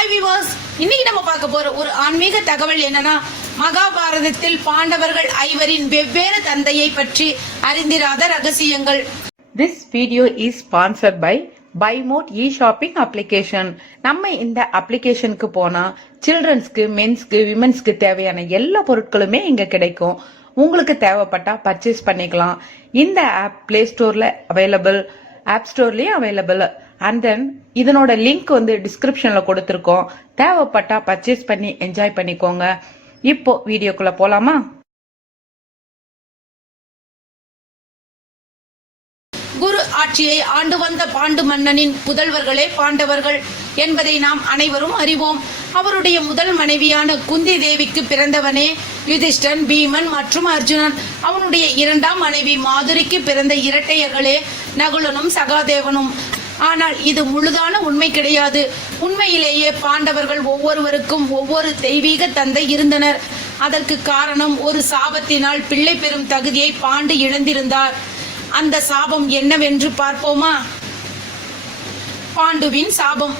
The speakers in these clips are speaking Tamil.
ஹாய் வியூவர்ஸ், இன்னைக்கு நம்ம பார்க்க போற ஒரு ஆன்மீக தகவல் என்னன்னா, மகாபாரதத்தில் பாண்டவர்கள் ஐவரின் வெவ்வேறு தந்தையை பற்றி அறிந்திராத ரகசியங்கள். This video is sponsored by BuyMode e-shopping application. நம்ம இந்த அப்ளிகேஷனுக்கு போனா சில்ட்ரன்ஸ்க்கு, மென்ஸ்க்கு, விமென்ஸ்க்கு தேவையான எல்லா பொருட்களுமே இங்க கிடைக்கும். உங்களுக்கு தேவைப்பட்டா பர்ச்சேஸ் பண்ணிக்கலாம். இந்த ஆப் பிளே ஸ்டோர்ல அவைலபிள், ஆப் ஸ்டோர்லயும் அவைலபிள். அண்ட் தென் இதனோட லிங்க் டிஸ்கிரிப்ஷன்ல கொடுத்திருக்கோம். தேவைப்பட்டா பர்ச்சேஸ் பண்ணி என்ஜாய் பண்ணிக்கோங்க. இப்போ வீடியோக்குள்ள போலாமா? குரு ஆட்சியை ஆண்டு வந்த பாண்டு மன்னனின் புதல்வர்களே பாண்டவர்கள் என்பதை நாம் அனைவரும் அறிவோம். அவருடைய முதல் மனைவியான குந்தி தேவிக்கு பிறந்தவனே யுதிஷ்டன், பீமன் மற்றும் அர்ஜுனன். அவனுடைய இரண்டாம் மனைவி மாதுரிக்கு பிறந்த இரட்டையர்களே நகுலனும் சகாதேவனும். ஆனால் இது முழுதான உண்மை கிடையாது. உண்மையிலேயே பாண்டவர்கள் ஒவ்வொருவருக்கும் ஒவ்வொரு தெய்வீக தந்தை இருந்தனர். அதற்கு காரணம் ஒரு சாபத்தினால் பிள்ளை பெறும் தகுதியை பாண்டு இழந்திருந்தார். அந்த சாபம் என்னவென்று பார்ப்போமா? பாண்டுவின் சாபம்.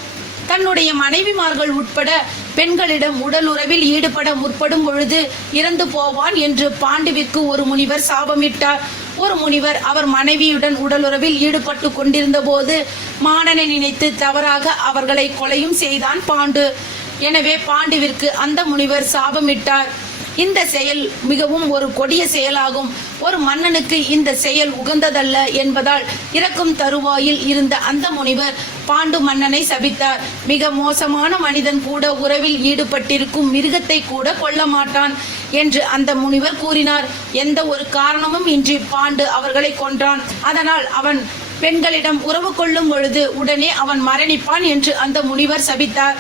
தன்னுடைய மனைவிமார்கள் உட்பட பெண்களிடம் உடல் உறவில் ஈடுபட முற்படும் பொழுது இறந்து போவான் என்று பாண்டுவிற்கு ஒரு முனிவர் சாபமிட்டார். ஒரு முனிவர் அவர் மனைவியுடன் உடலுறவில் ஈடுபட்டு கொண்டிருந்த போது மானனை நினைத்து தவறாக அவர்களை கொலையும் செய்தான் பாண்டு. எனவே பாண்டுவிற்கு அந்த முனிவர் சாபமிட்டார். இந்த செயல் மிகவும் ஒரு கொடிய செயலாகும். ஒரு மன்னனுக்கு இந்த செயல் உகந்ததல்ல என்பதால் இறக்கும் தருவாயில் இருந்த அந்த முனிவர் பாண்டு மன்னனை சபித்தார். மிக மோசமான மனிதன் கூட உறவில் ஈடுபட்டிருக்கும் மிருகத்தை கூட கொல்ல மாட்டான் என்று அந்த முனிவர் கூறினார். எந்த ஒரு காரணமும் இன்றி பாண்டு அவர்களை கொன்றான். அதனால் அவன் பெண்களிடம் உறவு கொள்ளும் பொழுது உடனே அவன் மரணிப்பான் என்று அந்த முனிவர் சபித்தார்.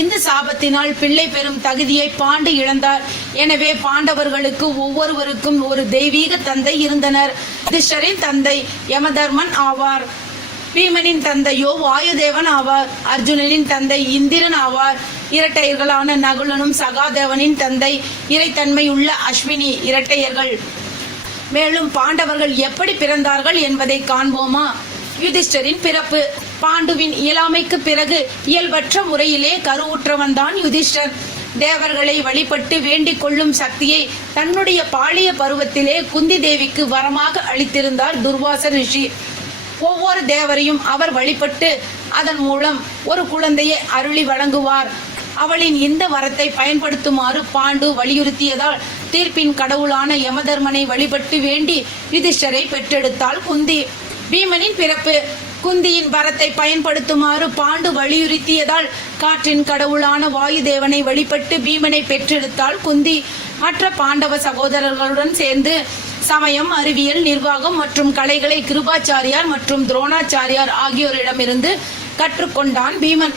இந்த சாபத்தினால் பிள்ளை பெறும் தகுதியை பாண்டு இழந்தார். எனவே பாண்டவர்களுக்கு ஒவ்வொருவருக்கும் ஒரு தெய்வீக தந்தை இருந்தனர். யுதிஷ்டரின் தந்தை யமதர்மன் ஆவார். பீமனின் தந்தையோ வாயுதேவன் ஆவார். அர்ஜுனனின் தந்தை இந்திரன் ஆவார். இரட்டையர்களான நகுலனும் சகாதேவனின் தந்தை இறைத்தன்மையுள்ள அஸ்வினி இரட்டையர்கள். மேலும் பாண்டவர்கள் எப்படி பிறந்தார்கள் என்பதை காண்போமா? யுதிஷ்டரின் பிறப்பு. பாண்டுவின் இயலாமைக்கு பிறகு இயல்பற்ற முறையிலே கருவுற்றவன் தான் யுதிஷ்டர். தேவர்களை வழிபட்டு வேண்டிக் கொள்ளும் சக்தியை தன்னுடைய பாலிய பருவத்திலே குந்தி தேவிக்கு வரமாக அளித்திருந்தார் துர்வாச ரிஷி. ஒவ்வொரு தேவரையும் அவர் வழிபட்டு அதன் மூலம் ஒரு குழந்தையை அருளி வழங்குவார். அவளின் இந்த வரத்தை பயன்படுத்துமாறு பாண்டு வலியுறுத்தியதால் தீர்ப்பின் கடவுளான யமதர்மனை வழிபட்டு வேண்டி யுதிஷ்டரை பெற்றெடுத்தாள் குந்தி. பீமனின் பிறப்பு. குந்தியின் வரத்தை பயன்படுத்துமாறு பாண்டு வலியுறுத்தியதால் காற்றின் கடவுளான வாயுதேவனை வழிபட்டு பீமனை பெற்றெடுத்தாள் குந்தி. மற்ற பாண்டவ சகோதரர்களுடன் சேர்ந்து சமயம், அறிவியல், நிர்வாகம் மற்றும் கலைகளை கிருபாச்சாரியார் மற்றும் துரோணாச்சாரியார் ஆகியோரிடமிருந்து கற்றுக்கொண்டான் பீமன்.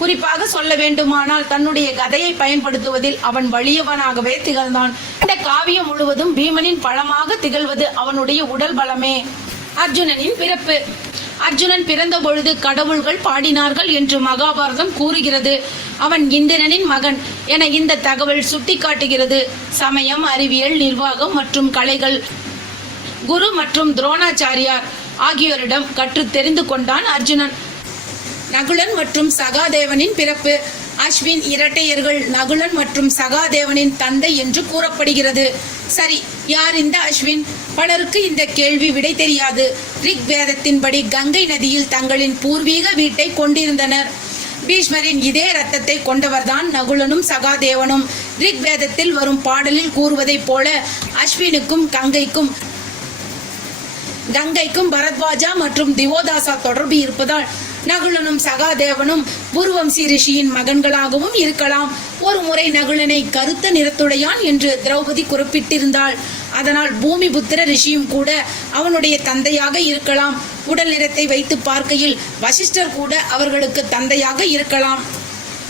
குறிப்பாக சொல்ல வேண்டுமானால் தன்னுடைய கதையை பயன்படுத்துவதில் அவன் வலியவனாகவே திகழ்ந்தான். இந்த காவியம் முழுவதும் பீமனின் பலமாக திகழ்வது அவனுடைய உடல் பலமே. அர்ஜுனனின் பிறப்பு. அர்ஜுனன் பிறந்த பொழுது கடவுள்கள் பாடினார்கள் என்று மகாபாரதம் கூறுகிறது. அவன் இந்திரனின் மகன் என இந்த தகவல் சுட்டிக்காட்டுகிறது. சமயம், அறிவியல், நிர்வாகம் மற்றும் கலைகள் குரு மற்றும் துரோணாச்சாரியார் ஆகியோரிடம் கற்று தெரிந்து கொண்டான் அர்ஜுனன். நகுலன் மற்றும் சகாதேவனின் பிறப்பு. அஸ்வின் இரட்டையர்கள் நகுலன் மற்றும் சகாதேவனின் தந்தை என்று கூறப்படுகிறது. சரி, யார் இந்த அஸ்வின்? பலருக்கு இந்த கேள்வி விடை தெரியாது. ரிக் வேதத்தின்படி கங்கை நதியில் தங்களின் பூர்வீக வீட்டை கொண்டிருந்தனர். பீஷ்மரின் இதே ரத்தத்தை கொண்டவர்தான் நகுலனும் சகாதேவனும். ரிக் வேதத்தில் வரும் பாடலில் கூறுவதைப் போல அஸ்வினுக்கும் கங்கைக்கும் பரத்வாஜா மற்றும் திவோதாசா தொடர்பு இருப்பதால் நகுலனும் சகாதேவனும் புருவம்சி ரிஷியின் மகன்களாகவும் இருக்கலாம். ஒரு முறை நகுலனை கருத்த நிறத்துடையான் என்று திரௌபதி குறிப்பிட்டிருந்தாள். அதனால் பூமிபுத்திர ரிஷியும் கூட அவனுடைய தந்தையாக இருக்கலாம். உடல் நிறத்தை வைத்து பார்க்கையில் வசிஷ்டர் கூட அவர்களுக்கு தந்தையாக இருக்கலாம்.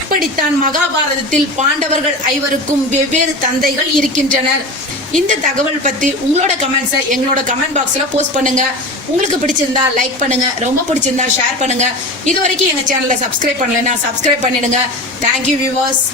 இப்படித்தான் மகாபாரதத்தில் பாண்டவர்கள் ஐவருக்கும் வெவ்வேறு தந்தைகள் இருக்கின்றனர். இந்த தகவல் பத்தி உங்களோட கமெண்ட்ஸை எங்களோட கமெண்ட் பாக்ஸ்ல போஸ்ட் பண்ணுங்க. உங்களுக்கு பிடிச்சிருந்தா லைக் பண்ணுங்க, ரொம்ப பிடிச்சிருந்தா ஷேர் பண்ணுங்க. இது வரைக்கும் எங்க சேனலை சப்ஸ்கிரைப் பண்ணலைன்னா சப்ஸ்கிரைப் பண்ணிடுங்க. Thank you viewers.